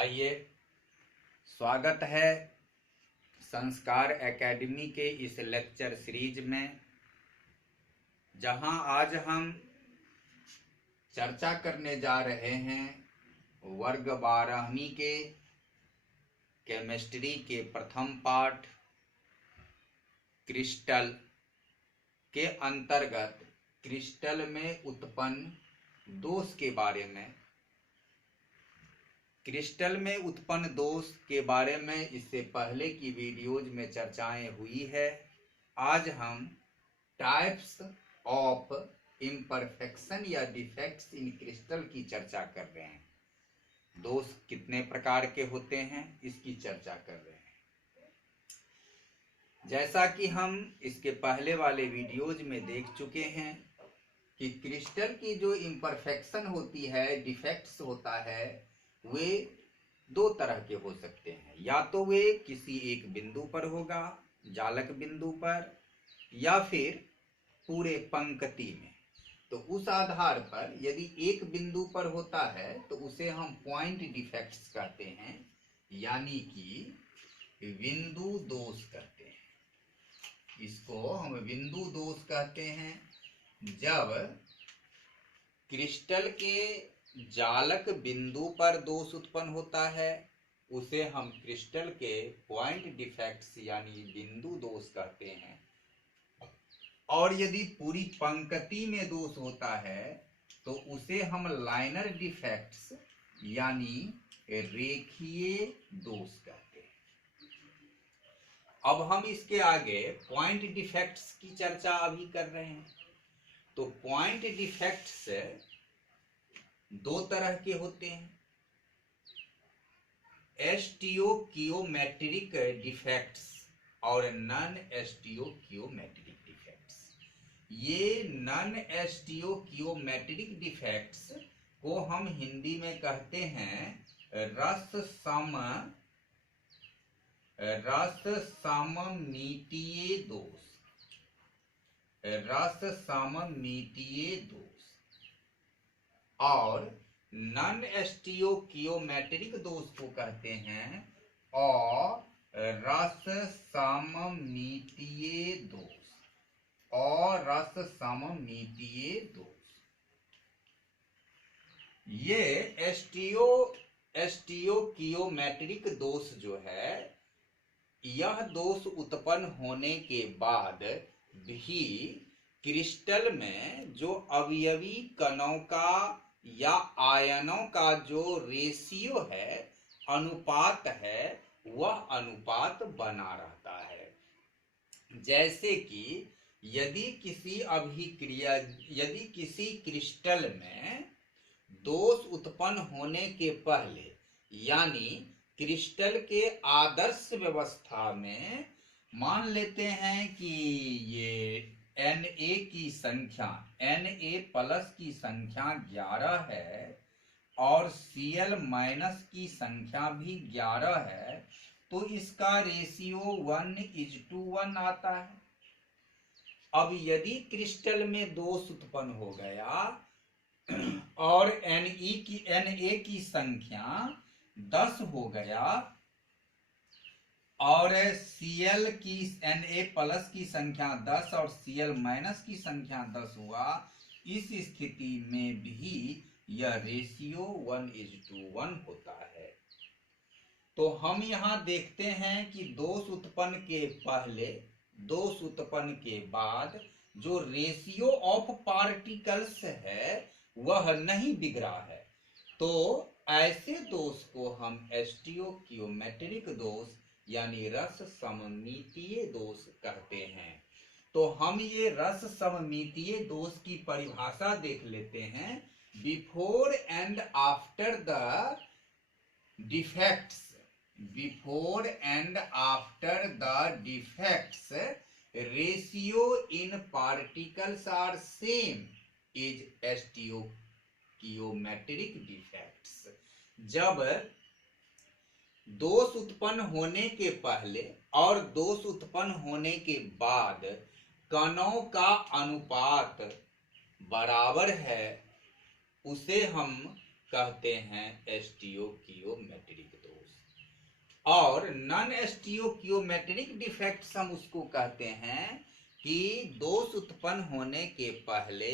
आइए, स्वागत है संस्कार एकेडमी के इस लेक्चर सीरीज में, जहां आज हम चर्चा करने जा रहे हैं वर्ग 12वीं के केमिस्ट्री के प्रथम पाठ क्रिस्टल के अंतर्गत क्रिस्टल में उत्पन्न दोष के बारे में। क्रिस्टल में उत्पन्न दोष के बारे में इससे पहले की वीडियोज में चर्चाएं हुई है। आज हम टाइप्स ऑफ इम्परफेक्शन या डिफेक्ट्स इन क्रिस्टल की चर्चा कर रहे हैं। दोष कितने प्रकार के होते हैं इसकी चर्चा कर रहे हैं। जैसा कि हम इसके पहले वाले वीडियोज में देख चुके हैं कि क्रिस्टल की जो इम्परफेक्शन होती है, डिफेक्ट्स होता है, वे दो तरह के हो सकते हैं। या तो वे किसी एक बिंदु पर होगा, जालक बिंदु पर, या फिर पूरे पंक्ति में। तो उस आधार पर यदि एक बिंदु पर होता है तो उसे हम पॉइंट डिफेक्ट्स कहते हैं, यानी कि बिंदु दोष कहते हैं। इसको हम बिंदु दोष कहते हैं। जब क्रिस्टल के जालक बिंदु पर दोष उत्पन्न होता है उसे हम क्रिस्टल के पॉइंट डिफेक्ट्स यानी बिंदु दोष कहते हैं। और यदि पूरी पंक्ति में दोष होता है तो उसे हम लाइनर डिफेक्ट्स यानी रेखीय दोष कहते हैं। अब हम इसके आगे पॉइंट डिफेक्ट्स की चर्चा अभी कर रहे हैं। तो पॉइंट डिफेक्ट्स दो तरह के होते हैं, एस्टियोकियोमेट्रिक डिफेक्ट्स और नॉन एस्टियोकियोमेट्रिक डिफेक्ट्स। ये नॉन एस्टियोकियोमेट्रिक डिफेक्ट्स को हम हिंदी में कहते हैं रस सममितीय दोष। रस सममितीय दोष। और नॉन एस्टियोकियोमेट्रिक दोष को कहते हैं रस सममितीय दोष। और रस सममितीय दोष। ये एस्टियोकियोमेट्रिक दोष जो है, यह दोष उत्पन्न होने के बाद भी क्रिस्टल में जो अवयवी कणों का या आयनों का जो रेशियो है, अनुपात है, वह अनुपात बना रहता है। जैसे कि यदि किसी क्रिस्टल में दोष उत्पन्न होने के पहले, यानी क्रिस्टल के आदर्श व्यवस्था में मान लेते हैं कि ये Na की संख्या Na+ की संख्या 11 है और Cl- की संख्या भी 11 है, तो इसका रेशियो 1:1 आता है। अब यदि क्रिस्टल में दोष उत्पन्न हो गया और Na की संख्या 10 हो गया और Cl की Na+ की संख्या 10 और Cl- की संख्या 10 हुआ, इस स्थिति में भी यह रेशियो 1:1 होता है। तो हम यहां देखते हैं कि दोष उत्पन्न के पहले, दोष उत्पन्न के बाद जो रेशियो ऑफ पार्टिकल्स है वह नहीं बिगड़ा है। तो ऐसे दोष को हम एस्टियोकियोमेट्रिक दोष यानी रस सममितीय दोष कहते हैं। तो हम ये रस सममितीय दोष की परिभाषा देख लेते हैं। Before and after the defects, before and after the defects ratio in particles are same is stoichiometric defects. जब दोष उत्पन्न होने के पहले और दोष उत्पन्न होने के बाद कणों का अनुपात बराबर है, उसे हम कहते हैं स्टीयोकियोमेट्रिक दोष। और नॉन स्टीयोकियोमेट्रिक डिफेक्ट्स हम उसको कहते हैं कि दोष उत्पन्न होने के पहले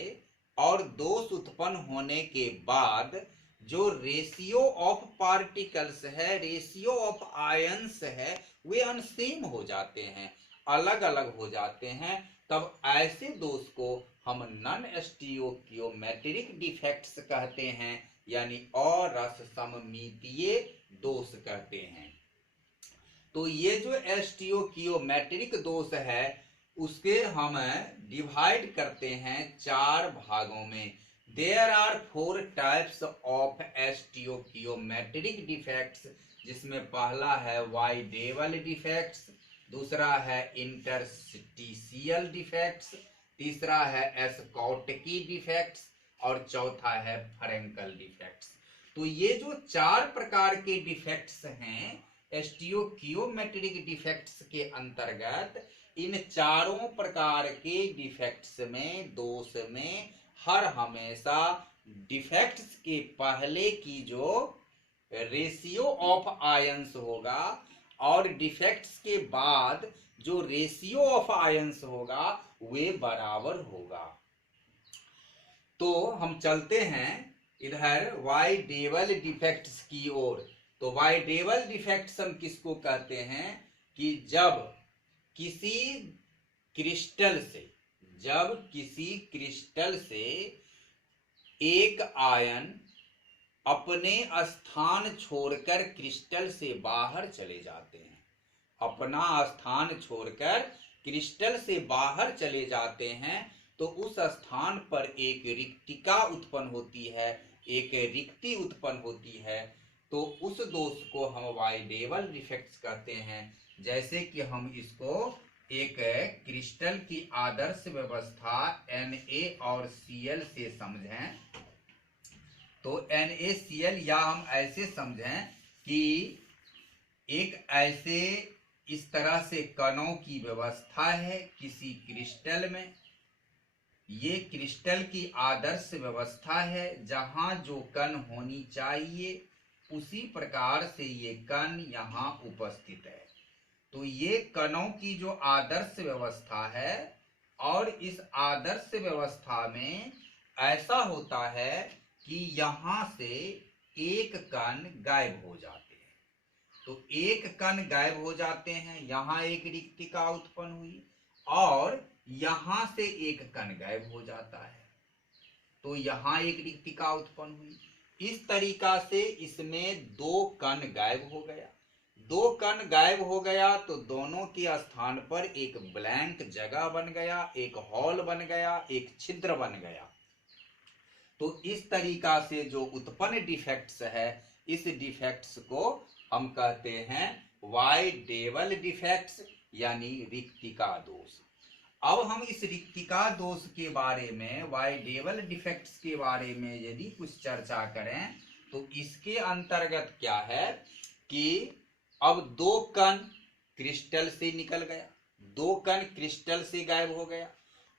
और दोष उत्पन्न होने के बाद जो रेशियो ऑफ पार्टिकल्स है, रेशियो ऑफ आयंस है, वे अनसेम हो जाते हैं, अलग अलग हो जाते हैं। तब ऐसे दोष को हम नॉन स्टीयोकियोमेट्रिक डिफेक्ट्स कहते हैं, यानी अरस सममितीय दोष कहते हैं। तो ये जो स्टीयोकियोमेट्रिक दोष है उसके हम डिवाइड करते हैं 4 भागों में। There are 4 types of stoichiometric defects, जिसमें पहला है वाइडेबल डिफेक्ट्स, दूसरा है इंटरस्टिशियल डिफेक्ट्स, तीसरा है स्कॉटकी डिफेक्ट्स और चौथा है फ्रेंकल डिफेक्ट्स। तो ये जो 4 प्रकार के डिफेक्ट्स हैं स्टीयोकियोमेट्रिक डिफेक्ट्स के अंतर्गत, इन चारों प्रकार के डिफेक्ट्स में, दोष में हर हमेशा डिफेक्ट्स के पहले की जो रेशियो ऑफ आयंस होगा और डिफेक्ट्स के बाद जो रेशियो ऑफ आयंस होगा वे बराबर होगा। तो हम चलते हैं इधर वाइडेबल डिफेक्ट्स की ओर। तो वाइडेबल डिफेक्ट्स हम किसको कहते हैं कि जब किसी क्रिस्टल से एक आयन अपने स्थान छोड़कर क्रिस्टल से बाहर चले जाते हैं, अपना स्थान छोड़कर क्रिस्टल से बाहर चले जाते हैं, तो उस स्थान पर एक रिक्तिका उत्पन्न होती है, एक रिक्ति उत्पन्न होती है। तो उस दोष को हम वाइडेबल डिफेक्ट्स कहते हैं। जैसे कि हम इसको एक क्रिस्टल की आदर्श व्यवस्था Na और Cl से समझें। तो NaCl या हम ऐसे समझें कि एक ऐसे इस तरह से कणों की व्यवस्था है किसी क्रिस्टल में। ये क्रिस्टल की आदर्श व्यवस्था है, जहां जो कण होनी चाहिए उसी प्रकार से ये कण यहाँ उपस्थित है। तो ये कणों की जो आदर्श व्यवस्था है, और इस आदर्श व्यवस्था में ऐसा होता है कि यहाँ से एक कण गायब हो जाते हैं। तो एक कण गायब हो जाते हैं, यहाँ एक रिक्तिका उत्पन्न हुई, और यहाँ से एक कण गायब हो जाता है, तो यहाँ एक रिक्तिका उत्पन्न हुई। इस तरीका से इसमें 2 कण गायब हो गया। 2 कण गायब हो गया तो दोनों के स्थान पर एक ब्लैंक जगह बन गया, एक हॉल बन गया, एक छिद्र बन गया। तो इस तरीका से जो उत्पन्न डिफेक्ट्स है, इस डिफेक्ट्स को हम कहते हैं वाइडेबल डिफेक्ट्स, यानी रिक्तिका दोष। अब हम इस रिक्तिका दोष के बारे में, वाइडेबल डिफेक्ट्स के बारे में यदि कुछ चर्चा करें, तो इसके अंतर्गत क्या है कि अब 2 कण क्रिस्टल से निकल गया, 2 कण क्रिस्टल से गायब हो गया।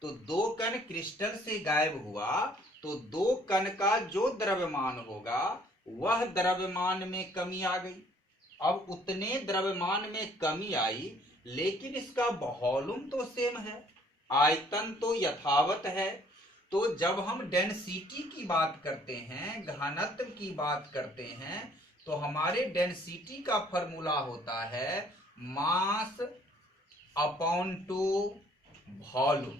तो 2 कण क्रिस्टल से गायब हुआ तो 2 कण का जो द्रव्यमान होगा वह द्रव्यमान में कमी आ गई। अब उतने द्रव्यमान में कमी आई, लेकिन इसका वॉल्यूम तो सेम है, आयतन तो यथावत है। तो जब हम डेंसिटी की बात करते हैं, घनत्व की बात करते हैं, तो हमारे डेंसिटी का फॉर्मूला होता है mass upon two volume,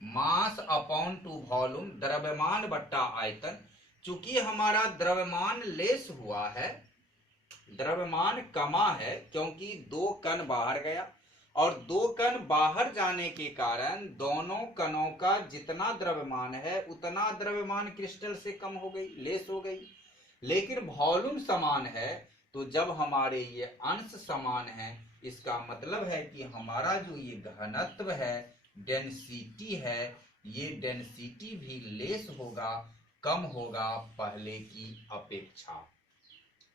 mass upon two volume, द्रव्यमान बट्टा आयतन। चूंकि हमारा द्रव्यमान लेस हुआ है, द्रव्यमान कमा है, क्योंकि 2 कण बाहर गया, और 2 कण बाहर जाने के कारण दोनों कणों का जितना द्रव्यमान है उतना द्रव्यमान क्रिस्टल से कम हो गई, लेस हो गई। लेकिन वॉल्यूम समान है। तो जब हमारे ये अंश समान है, इसका मतलब है कि हमारा जो ये घनत्व है, डेंसिटी है, ये डेंसिटी भी लेस होगा, कम होगा पहले की अपेक्षा।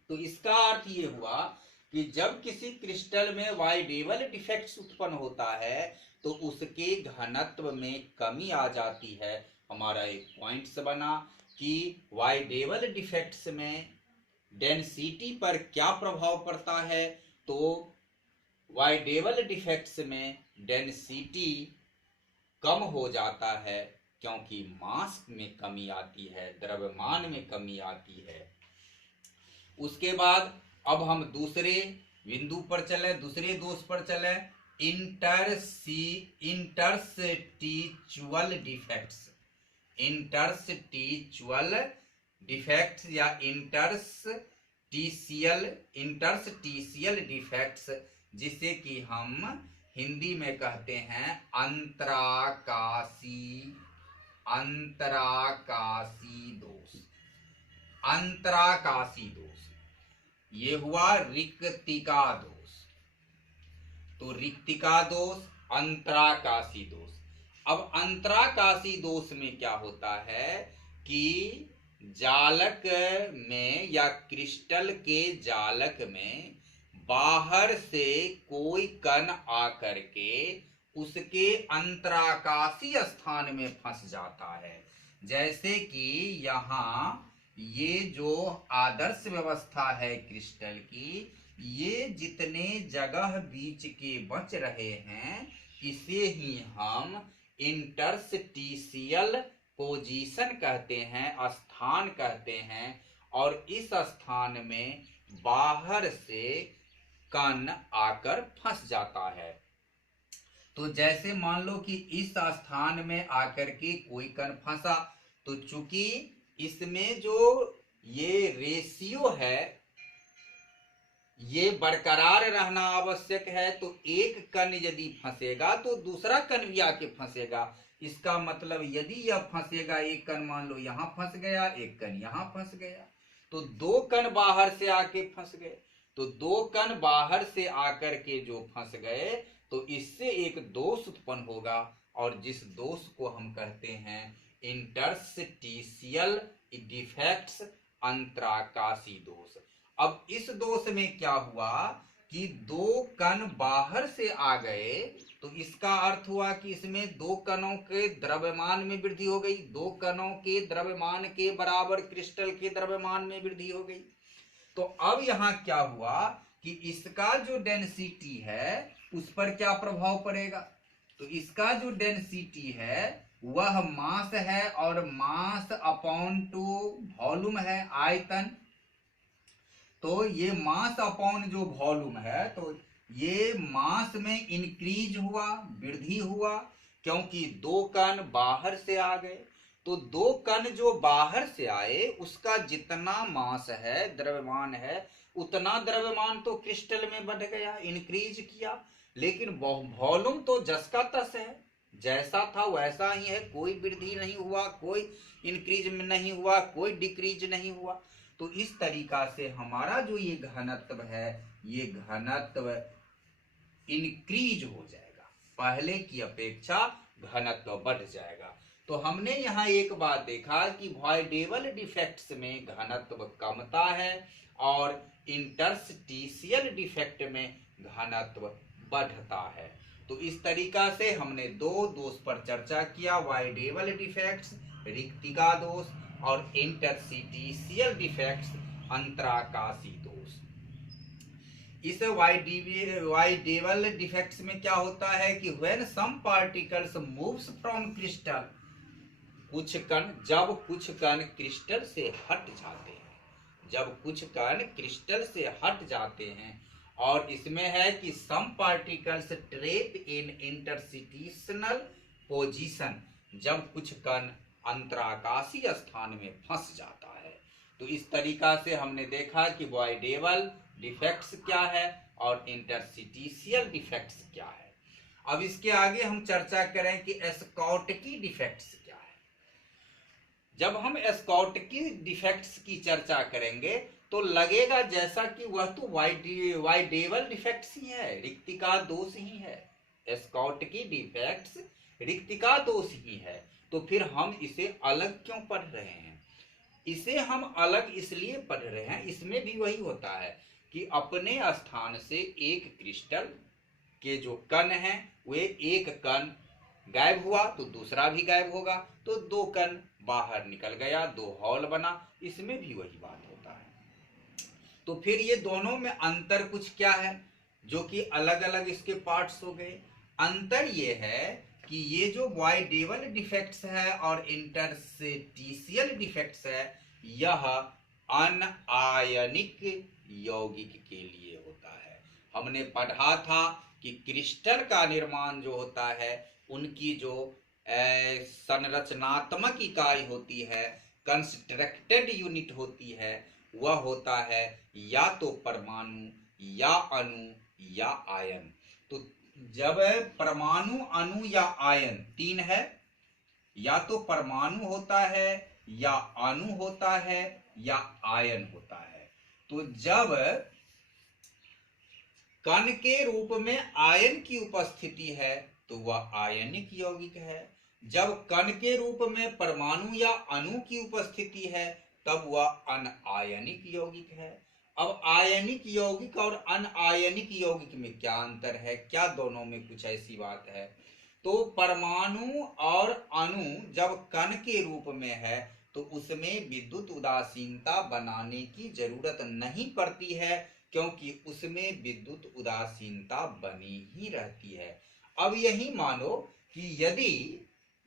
तो इसका अर्थ ये हुआ कि जब किसी क्रिस्टल में वाइडेबल डिफेक्ट्स उत्पन्न होता है तो उसके घनत्व में कमी आ जाती है। हमारा एक पॉइंट्स बना कि वाइडेबल डिफेक्ट्स में डेंसिटी पर क्या प्रभाव पड़ता है, तो वाइडेबल डिफेक्ट्स में डेंसिटी कम हो जाता है क्योंकि मास में कमी आती है, द्रव्यमान में कमी आती है। उसके बाद अब हम दूसरे बिंदु पर चले, दूसरे दोष पर चले, इंटरस्टिचुअल डिफेक्ट्स। इंटरस्टिचुअल डिफेक्ट्स या इंटरस्टिशियल डिफेक्ट्स, जिसे कि हम हिंदी में कहते हैं अंतराकाशी दोष। अंतराकाशी दोष ये हुआ रिक्तिका दोष। तो रिक्तिका दोष, अंतराकाशी दोष। अब अंतराकाशी दोष में क्या होता है कि जालक में या क्रिस्टल के जालक में बाहर से कोई कण आकर के उसके अंतराकाशी स्थान में फंस जाता है। जैसे कि यहाँ ये जो आदर्श व्यवस्था है क्रिस्टल की, ये जितने जगह बीच के बच रहे हैं इसे ही हम इंटरस्टिशियल पोजीशन कहते हैं, स्थान कहते हैं। और इस स्थान में बाहर से कण आकर फंस जाता है। तो जैसे मान लो कि इस स्थान में आकर के कोई कण फंसा, तो चूंकि इसमें जो ये रेशियो है ये बरकरार रहना आवश्यक है। तो एक कण यदि फंसेगा तो दूसरा कण भी आके फंसेगा। इसका मतलब यदि यह फंसेगा, एक कण मान लो यहाँ फंस गया, एक कण यहाँ फंस गया, तो दो कण बाहर से आके फंस गए। तो दो कण बाहर से आकर के जो फंस गए तो इससे एक दोष उत्पन्न होगा, और जिस दोष को हम कहते हैं इंटरस्टिशियल डिफेक्ट्स, अंतराकाशी दोष। अब इस दोष में क्या हुआ कि दो कण बाहर से आ गए, तो इसका अर्थ हुआ कि इसमें दो कणों के द्रव्यमान में वृद्धि हो गई। दो कणों के द्रव्यमान के बराबर क्रिस्टल के द्रव्यमान में वृद्धि हो गई। तो अब यहाँ क्या हुआ कि इसका जो डेंसिटी है उस पर क्या प्रभाव पड़ेगा। तो इसका जो डेंसिटी है वह मास है, और मास अपॉन टू वॉल्यूम है, आयतन। तो ये मास अपॉन जो वॉल्यूम है, तो ये मास में इंक्रीज हुआ, वृद्धि हुआ, क्योंकि दो कण बाहर से आ गए। तो दो कण जो बाहर से आए उसका जितना मास है, द्रव्यमान है, उतना द्रव्यमान तो क्रिस्टल में बढ़ गया, इंक्रीज किया। लेकिन वॉल्यूम तो जस का तस है, जैसा था वैसा ही है, कोई वृद्धि नहीं हुआ, कोई इंक्रीज नहीं हुआ, कोई डिक्रीज नहीं हुआ। तो इस तरीका से हमारा जो ये घनत्व है, ये घनत्व इंक्रीज हो जाएगा, पहले की अपेक्षा घनत्व बढ़ जाएगा। तो हमने यहाँ एक बात देखा कि वॉइडेबल डिफेक्ट्स में घनत्व कमता है और इंटरस्टिशियल डिफेक्ट में घनत्व बढ़ता है। तो इस तरीका से हमने दो दोष पर चर्चा किया, वॉइडेबल डिफेक्ट्स, रिक्तिका दोष, और इंटरस्टिशियल डिफेक्ट्स, अंतराकाशी दोष। इस वॉइडेबल डिफेक्ट्स में क्या होता है कि when some particles moves from crystal, जब कुछ कण क्रिस्टल से हट जाते हैं, जब कुछ कण क्रिस्टल से हट जाते हैं, और इसमें है कि सम पार्टिकल्स ट्रैप इन इंटरस्टिशनल पोजीशन, जब कुछ कण अंतराकाशी स्थान में फंस जाता है। तो इस तरीका से हमने देखा कि वॉइडेबल डिफेक्ट्स क्या है और इंटरस्टिशियल डिफेक्ट्स क्या है। अब इसके आगे हम चर्चा करें कि एस्कॉटकी डिफेक्ट्स क्या है। जब हम एस्कॉटकी डिफेक्ट्स की चर्चा करेंगे तो लगेगा जैसा कि वह तो वॉइडेबल डिफेक्ट्स ही है, रिक्तिका दोष ही है। एस्कॉटकी डिफेक्ट्स रिक्तिका दोष ही है, तो फिर हम इसे अलग क्यों पढ़ रहे हैं? इसे हम अलग इसलिए पढ़ रहे हैं, इसमें भी वही होता है कि अपने स्थान से एक क्रिस्टल के जो कण हैं वे एक कण गायब हुआ तो दूसरा भी गायब होगा, तो 2 कण बाहर निकल गया, 2 हॉल बना। इसमें भी वही बात होता है। तो फिर ये दोनों में अंतर कुछ क्या है, जो कि अलग अलग इसके पार्ट्स हो गए। अंतर ये है कि ये जो वाइडेबल डिफेक्ट्स है और इंटरस्टिशियल डिफेक्ट्स है, यह अनआयनिक यौगिक के लिए होता है। हमने पढ़ा था कि क्रिस्टल का निर्माण जो होता है, उनकी जो संरचनात्मक इकाई होती है, कंस्ट्रक्टेड यूनिट होती है, वह होता है या तो परमाणु या अणु या आयन। तो जब परमाणु, अणु या आयन 3 है, या तो परमाणु होता है या अणु होता है या आयन होता है। तो जब कण के रूप में आयन की उपस्थिति है तो वह आयनिक यौगिक है। जब कण के रूप में परमाणु या अणु की उपस्थिति है तब वह अनआयनिक यौगिक है। अब आयनिक यौगिक और अनआयनिक यौगिक में क्या अंतर है, क्या दोनों में कुछ ऐसी बात है? तो परमाणु और अणु जब कण के रूप में है तो उसमें विद्युत उदासीनता बनाने की जरूरत नहीं पड़ती है, क्योंकि उसमें विद्युत उदासीनता बनी ही रहती है। अब यही मानो कि यदि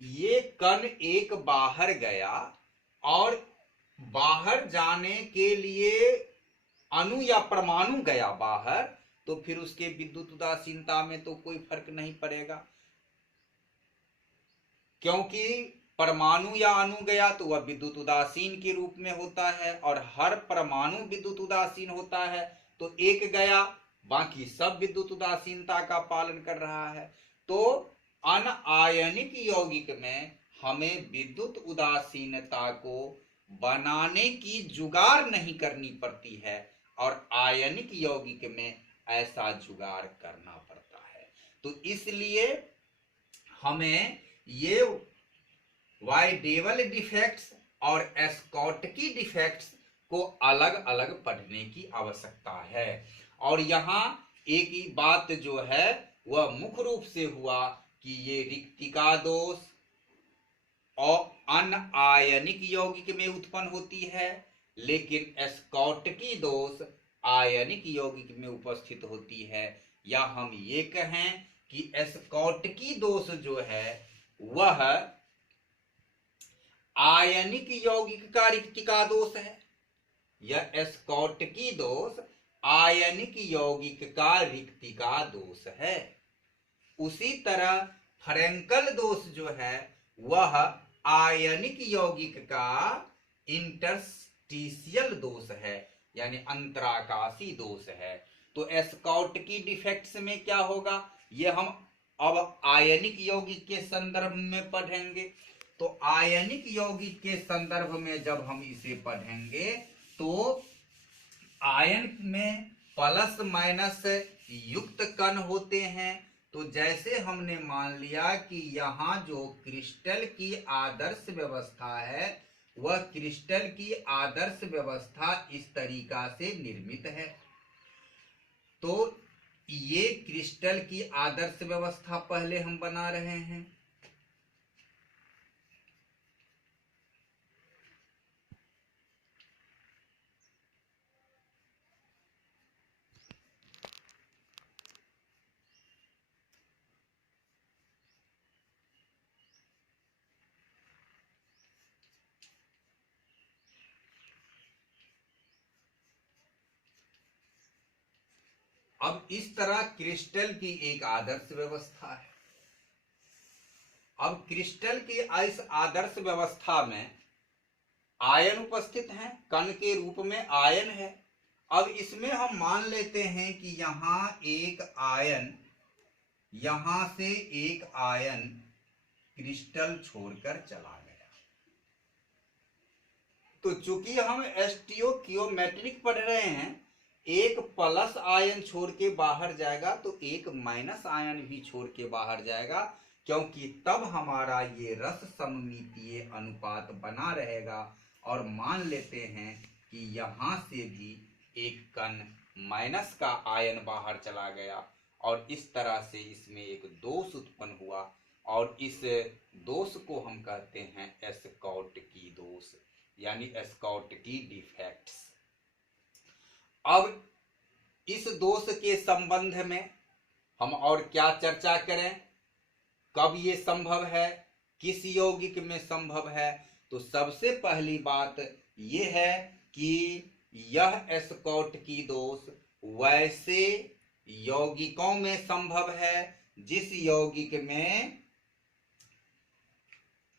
ये कण एक बाहर गया और बाहर जाने के लिए अणु या परमाणु गया बाहर, तो फिर उसके विद्युत उदासीनता में तो कोई फर्क नहीं पड़ेगा, क्योंकि परमाणु या अणु गया तो वह विद्युत उदासीन के रूप में होता है और हर परमाणु विद्युत उदासीन होता है। तो एक गया, बाकी सब विद्युत उदासीनता का पालन कर रहा है। तो अनआयनिक यौगिक में हमें विद्युत उदासीनता को बनाने की जुगाड़ नहीं करनी पड़ती है और आयनिक यौगिक में ऐसा जुगाड़ करना पड़ता है। तो इसलिए हमें ये वाइडेबल डिफेक्ट्स और स्कॉटकी डिफेक्ट्स को अलग अलग पढ़ने की आवश्यकता है। और यहाँ एक ही बात जो है वह मुख्य रूप से हुआ कि ये रिक्तिका दोष और अनआयनिक यौगिक में उत्पन्न होती है, लेकिन स्कॉटकी दोष आयनिक यौगिक में उपस्थित होती है। या हम ये कहें कि स्कॉटकी दोष जो है वह आयनिक यौगिक का रिक्तिका दोष है, यह स्कॉटकी दोष आयनिक यौगिक का रिक्तिका दोष है। उसी तरह फ्रेंकल दोष जो है वह आयनिक यौगिक का इंटरस्टिशियल दोष है, यानी अंतराकाशी दोष है। तो स्कॉटकी डिफेक्ट्स में क्या होगा, ये हम अब आयनिक यौगिक के संदर्भ में पढ़ेंगे। तो आयनिक यौगिक के संदर्भ में जब हम इसे पढ़ेंगे तो आयन में प्लस माइनस युक्त कण होते हैं। तो जैसे हमने मान लिया कि यहाँ जो क्रिस्टल की आदर्श व्यवस्था है वह क्रिस्टल की आदर्श व्यवस्था इस तरीका से निर्मित है। तो ये क्रिस्टल की आदर्श व्यवस्था पहले हम बना रहे हैं। अब इस तरह क्रिस्टल की एक आदर्श व्यवस्था है। अब क्रिस्टल की इस आदर्श व्यवस्था में आयन उपस्थित हैं, कण के रूप में आयन है। अब इसमें हम मान लेते हैं कि यहां एक आयन, यहां से एक आयन क्रिस्टल छोड़कर चला गया। तो चूंकि हम स्टीयोकियोमेट्रिक पढ़ रहे हैं, एक प्लस आयन छोड़ के बाहर जाएगा तो एक माइनस आयन भी छोड़ के बाहर जाएगा, क्योंकि तब हमारा ये रस सममितीय अनुपात बना रहेगा। और मान लेते हैं कि यहां से भी एक कण माइनस का आयन बाहर चला गया और इस तरह से इसमें एक दोष उत्पन्न हुआ और इस दोष को हम कहते हैं एस्कॉटकी दोष, यानी एस्कॉटकी डिफेक्ट्स। अब इस दोष के संबंध में हम और क्या चर्चा करें, कब ये संभव है, किस यौगिक में संभव है। तो सबसे पहली बात ये है कि यह एस्कॉटकी दोष वैसे यौगिकों में संभव है जिस यौगिक में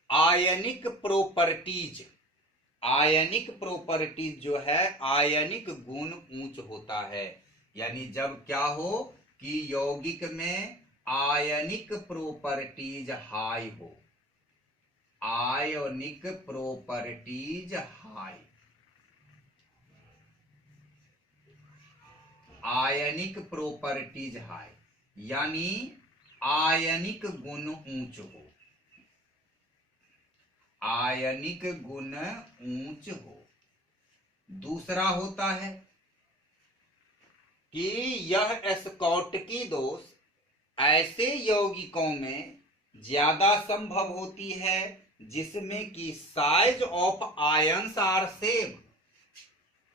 आयनिक प्रॉपर्टीज जो है, आयनिक गुण उच्च होता है। यानी जब क्या हो कि यौगिक में आयनिक प्रॉपर्टीज हाई हो, आयनिक प्रॉपर्टीज हाई, आयनिक प्रॉपर्टीज हाई, यानी आयनिक गुण ऊंच हो, आयनिक गुण ऊंच हो। दूसरा होता है कि यह एस्कॉटकी दोष ऐसे यौगिकों में ज्यादा संभव होती है जिसमें कि size of ions are same,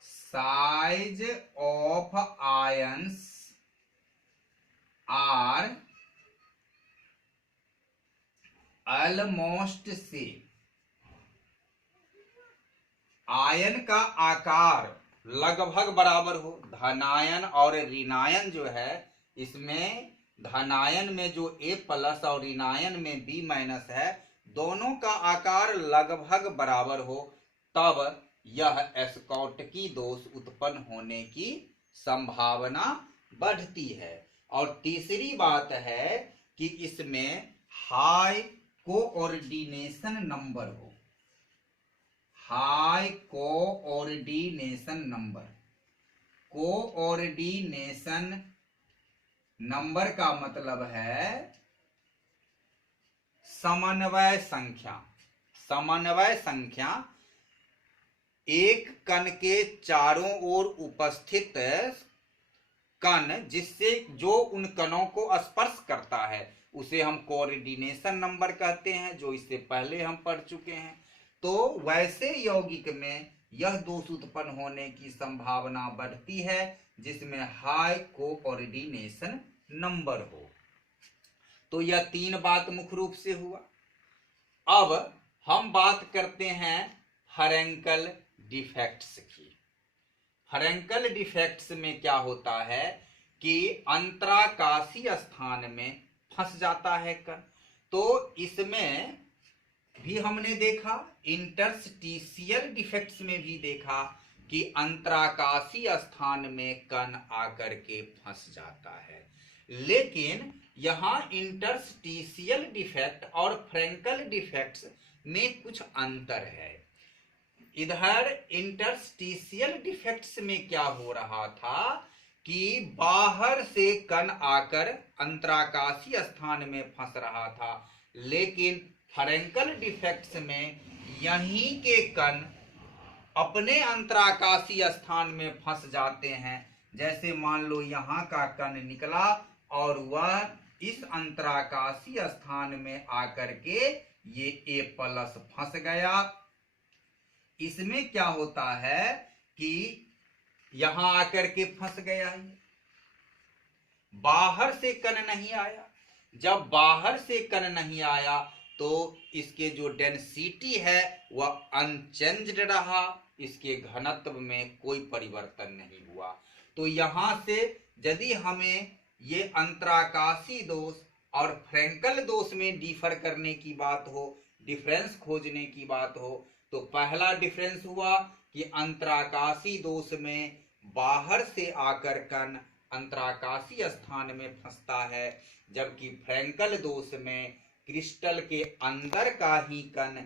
size of ions are almost same, ion का आकार लगभग बराबर हो। धनायन और ऋणायन जो है, इसमें धनायन में जो A+ और ऋणायन में B- है, दोनों का आकार लगभग बराबर हो, तब यह एस्कॉटकी दोष उत्पन्न होने की संभावना बढ़ती है। और तीसरी बात है कि इसमें हाई कोऑर्डिनेशन नंबर हो, high coordination number. Coordination number का मतलब है समन्वय संख्या। समन्वय संख्या एक कण के चारों ओर उपस्थित कण जिससे जो उन कणों को स्पर्श करता है उसे हम कोऑर्डिनेशन नंबर कहते हैं, जो इससे पहले हम पढ़ चुके हैं। तो वैसे यौगिक में यह दोष उत्पन्न होने की संभावना बढ़ती है जिसमें हाई कोऑर्डिनेशन नंबर हो। तो यह तीन बात मुख्य रूप से हुआ। अब हम बात करते हैं हरेंकल डिफेक्ट्स की। हरेंकल डिफेक्ट्स में क्या होता है कि अंतराकाशीय स्थान में फंस जाता है कण। तो इसमें भी हमने देखा, इंटरस्टिशियल डिफेक्ट्स में भी देखा कि अंतराकाशीय स्थान में कण आकर के फंस जाता है। लेकिन यहां इंटरस्टिशियल डिफेक्ट और फ्रैंकल डिफेक्ट्स में कुछ अंतर है। इधर इंटरस्टिशियल डिफेक्ट्स में क्या हो रहा था कि बाहर से कण आकर अंतराकाशीय स्थान में फंस रहा था, लेकिन फ्रैंकल डिफेक्ट्स में यहीं के कण अपने अंतराकाशीय स्थान में फंस जाते हैं। जैसे मान लो यहां का कण निकला और वह इस अंतराकाशीय स्थान में आकर के ये A+ फंस गया। इसमें क्या होता है कि यहां आकर के फंस गया है, बाहर से कण नहीं आया। जब बाहर से कण नहीं आया तो इसके जो डेंसिटी है वह अनचेंज्ड रहा, इसके घनत्व में कोई परिवर्तन नहीं हुआ। तो यहां से यदि हमें ये अंतराकाशी दोष और फ्रैंकल दोष में डिफर करने की बात हो, डिफरेंस खोजने की बात हो, तो पहला डिफरेंस हुआ कि अंतराकाशी दोष में बाहर से आकर कण अंतराकाशीय स्थान में फंसता है, जबकि फ्रैंकल दोष में क्रिस्टल के अंदर का ही कण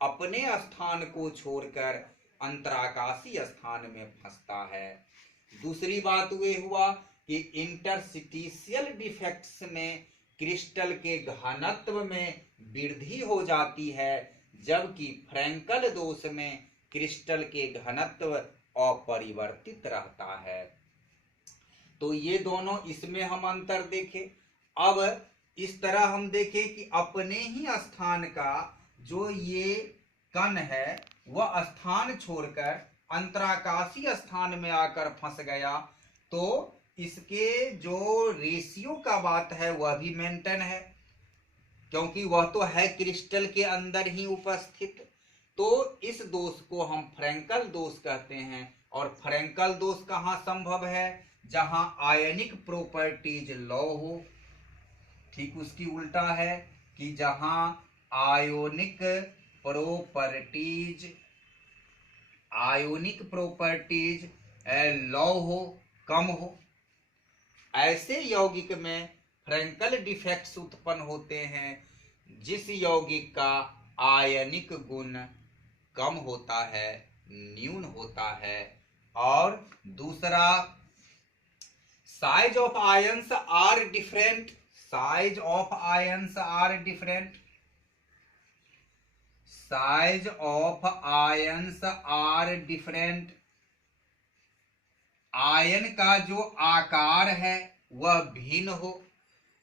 अपने स्थान को छोड़कर अंतराकाशीय स्थान में फंसता है। दूसरी बात यह हुआ कि इंटरस्टिशियल डिफेक्ट्स में क्रिस्टल के घनत्व में वृद्धि हो जाती है, जबकि फ्रैंकल दोष में क्रिस्टल के घनत्व अपरिवर्तित रहता है। तो ये दोनों इसमें हम अंतर देखें। अब इस तरह हम देखें कि अपने ही स्थान का जो ये कण है वह स्थान छोड़कर अंतराकाशीय स्थान में आकर फंस गया, तो इसके जो रेशियो का बात है वह भी मेंटेन है, क्योंकि वह तो है क्रिस्टल के अंदर ही उपस्थित। तो इस दोष को हम फ्रैंकल दोष कहते हैं। और फ्रैंकल दोष कहाँ संभव है? जहां आयनिक प्रॉपर्टीज लॉ हो। ठीक उसकी उल्टा है कि जहां आयोनिक प्रॉपर्टीज लॉ हो, कम हो, ऐसे यौगिक में फ्रैंकल डिफेक्ट्स उत्पन्न होते हैं जिस यौगिक का आयनिक गुण कम होता है, न्यून होता है। और दूसरा, size of ions are different. Size of ions are different. Size of ions are different. Ion का जो आकार है वह भिन्न हो।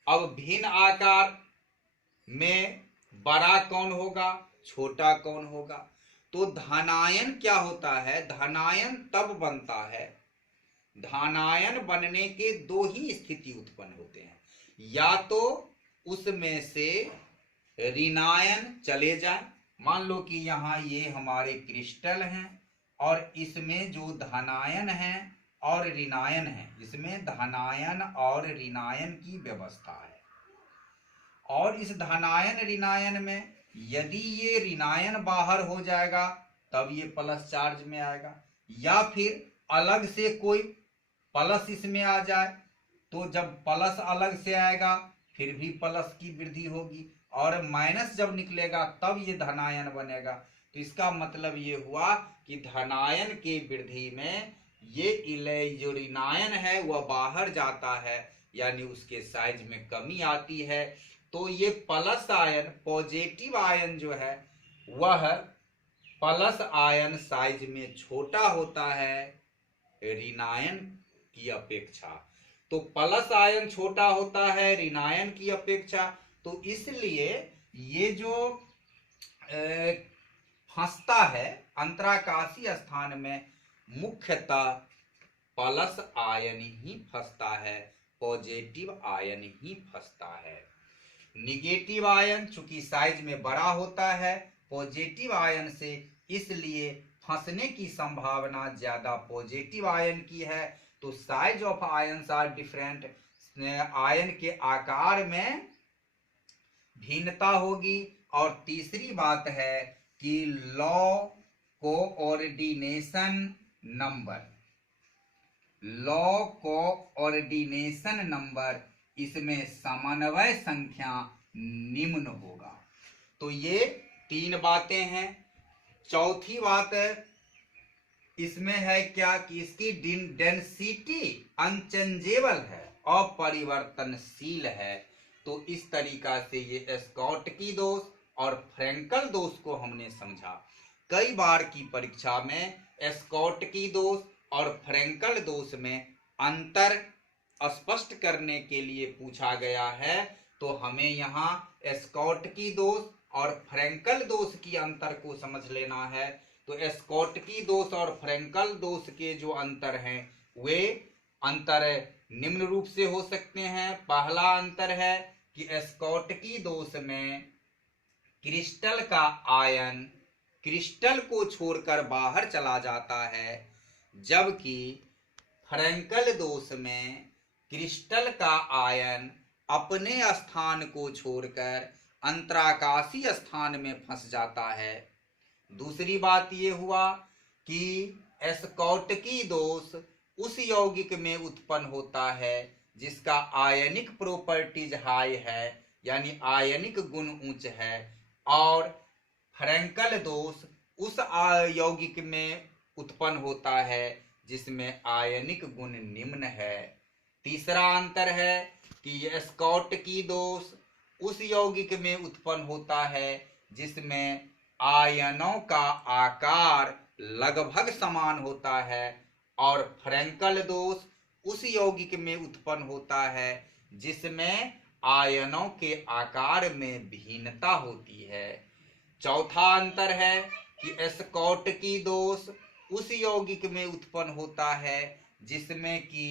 अब भिन्न आकार में बड़ा कौन होगा, छोटा कौन होगा? तो धनायन क्या होता है? धनायन तब बनता है, धनायन बनने के दो ही स्थिति उत्पन्न होते हैं। या तो उसमें से ऋणायन चले जाए, मान लो कि यहाँ ये हमारे क्रिस्टल हैं और इसमें जो धनायन है और ऋणायन है, इसमें धनायन और ऋणायन की व्यवस्था है। और इस धनायन ऋणायन में यदि ये ऋणायन बाहर हो जाएगा तब ये प्लस चार्ज में आएगा, या फिर अलग से कोई प्लस इसमें आ जाए तो जब प्लस अलग से आएगा फिर भी प्लस की वृद्धि होगी, और माइनस जब निकलेगा तब ये धनायन बनेगा। तो इसका मतलब ये हुआ कि धनायन के वृद्धि में ये जो ऋणायन है वह बाहर जाता है, यानी उसके साइज में कमी आती है। तो ये प्लस आयन, पॉजिटिव आयन जो है वह प्लस आयन साइज में छोटा होता है ऋणायन की अपेक्षा। तो प्लस आयन छोटा होता है ऋणायन की अपेक्षा, तो इसलिए ये जो फंसता है अंतराकाशीय स्थान में मुख्यतः प्लस आयन ही फंसता है, पॉजिटिव आयन ही फंसता है। निगेटिव आयन चूंकि साइज में बड़ा होता है पॉजिटिव आयन से, इसलिए फंसने की संभावना ज्यादा पॉजिटिव आयन की है। तो size of ions are different, ion के आकार में भिन्नता होगी। और तीसरी बात है कि लॉ कोऑर्डिनेशन नंबर, इसमें समन्वय संख्या निम्न होगा। तो ये तीन बातें हैं। चौथी बात इसमें है क्या कि इसकी डेंसिटी अनचेंजेबल है, अपरिवर्तनशील है। तो इस तरीका से ये स्कॉटकी दोष और फ्रैंकल दोष को हमने समझा। कई बार की परीक्षा में स्कॉटकी दोष और फ्रैंकल दोष में अंतर स्पष्ट करने के लिए पूछा गया है। तो हमें यहाँ स्कॉटकी दोष और फ्रैंकल दोष की अंतर को समझ लेना है। तो स्कॉटकी दोष और फ्रैंकल दोष के जो अंतर हैं वे अंतर निम्न रूप से हो सकते हैं। पहला अंतर है कि स्कॉटकी दोष में क्रिस्टल का आयन क्रिस्टल को छोड़कर बाहर चला जाता है, जबकि फ्रैंकल दोष में क्रिस्टल का आयन अपने स्थान को छोड़कर अंतराकाशीय स्थान में फंस जाता है। दूसरी बात ये हुआ कि स्कॉटकी दोष उस यौगिक में उत्पन्न होता है जिसका आयनिक प्रॉपर्टीज हाई है, यानी आयनिक गुण उच्च है, और फ्रैंकल दोष उस यौगिक में उत्पन्न होता है जिसमें आयनिक गुण निम्न है। तीसरा अंतर है कि स्कॉटकी दोष उस यौगिक में उत्पन्न होता है जिसमें आयनों का आकार लगभग समान होता है, और फ्रैंकल दोष उस यौगिक में उत्पन्न होता है जिसमें आयनों के आकार में भिन्नता होती है। चौथा अंतर है कि एस्कॉटकी दोष उस यौगिक में उत्पन्न होता है जिसमें कि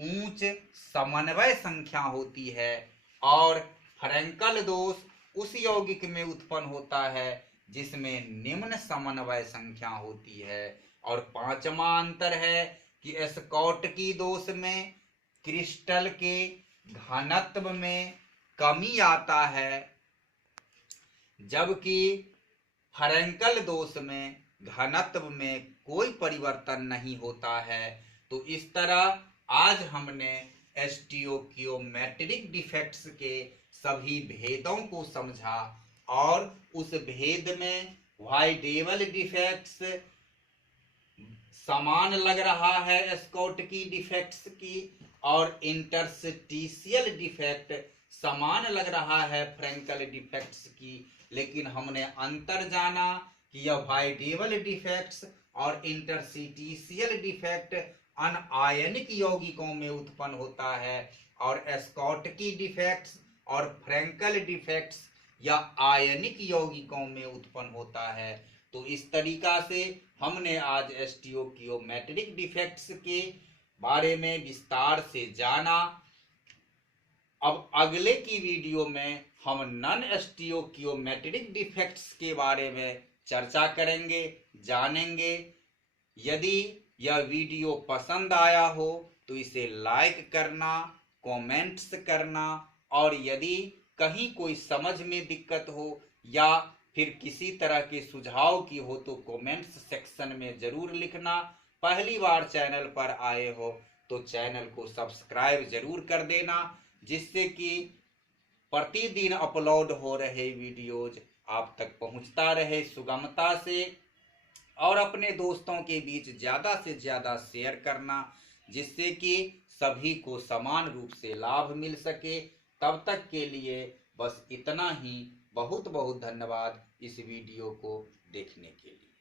उच्च समन्वय संख्या होती है और फ्रैंकल दोष उस यौगिक में उत्पन्न होता है जिसमें निम्न समन्वय संख्या होती है। और पांचवा अंतर है कि एस्कॉटकी दोष में क्रिस्टल के घनत्व में कमी आता है, जबकि फ्रैंकल दोष में घनत्व में कोई परिवर्तन नहीं होता है। तो इस तरह आज हमने स्टोइकियोमेट्रिक डिफेक्ट्स के सभी भेदों को समझा और उस भेद में वाइडेबल डिफेक्ट्स समान लग रहा है स्कॉटकी डिफेक्ट्स की और इंटरस्टिशियल डिफेक्ट समान लग रहा है फ्रैंकल डिफेक्ट्स की, लेकिन हमने अंतर जाना कि यह वाइडेबल डिफेक्ट्स और इंटरस्टिशियल डिफेक्ट अनआयनिक यौगिकों में उत्पन्न होता है और स्कॉटकी डिफेक्ट्स और फ्रैंकल डिफेक्ट्स या आयनिक यौगिकों में उत्पन्न होता है। तो इस तरीका से हमने आज स्टोइकियोमेट्रिक डिफेक्ट्स के बारे में विस्तार से जाना। अब अगले की वीडियो में हम नॉन स्टोइकियोमेट्रिक डिफेक्ट्स के बारे में चर्चा करेंगे, जानेंगे। यदि यह वीडियो पसंद आया हो तो इसे लाइक करना, कमेंट्स करना और यदि कहीं कोई समझ में दिक्कत हो या फिर किसी तरह के सुझाव की हो तो कमेंट्स सेक्शन में जरूर लिखना। पहली बार चैनल पर आए हो तो चैनल को सब्सक्राइब जरूर कर देना, जिससे कि प्रतिदिन अपलोड हो रहे वीडियोज आप तक पहुंचता रहे सुगमता से। और अपने दोस्तों के बीच ज़्यादा से ज़्यादा शेयर करना, जिससे कि सभी को समान रूप से लाभ मिल सके। तब तक के लिए बस इतना ही। बहुत बहुत धन्यवाद इस वीडियो को देखने के लिए।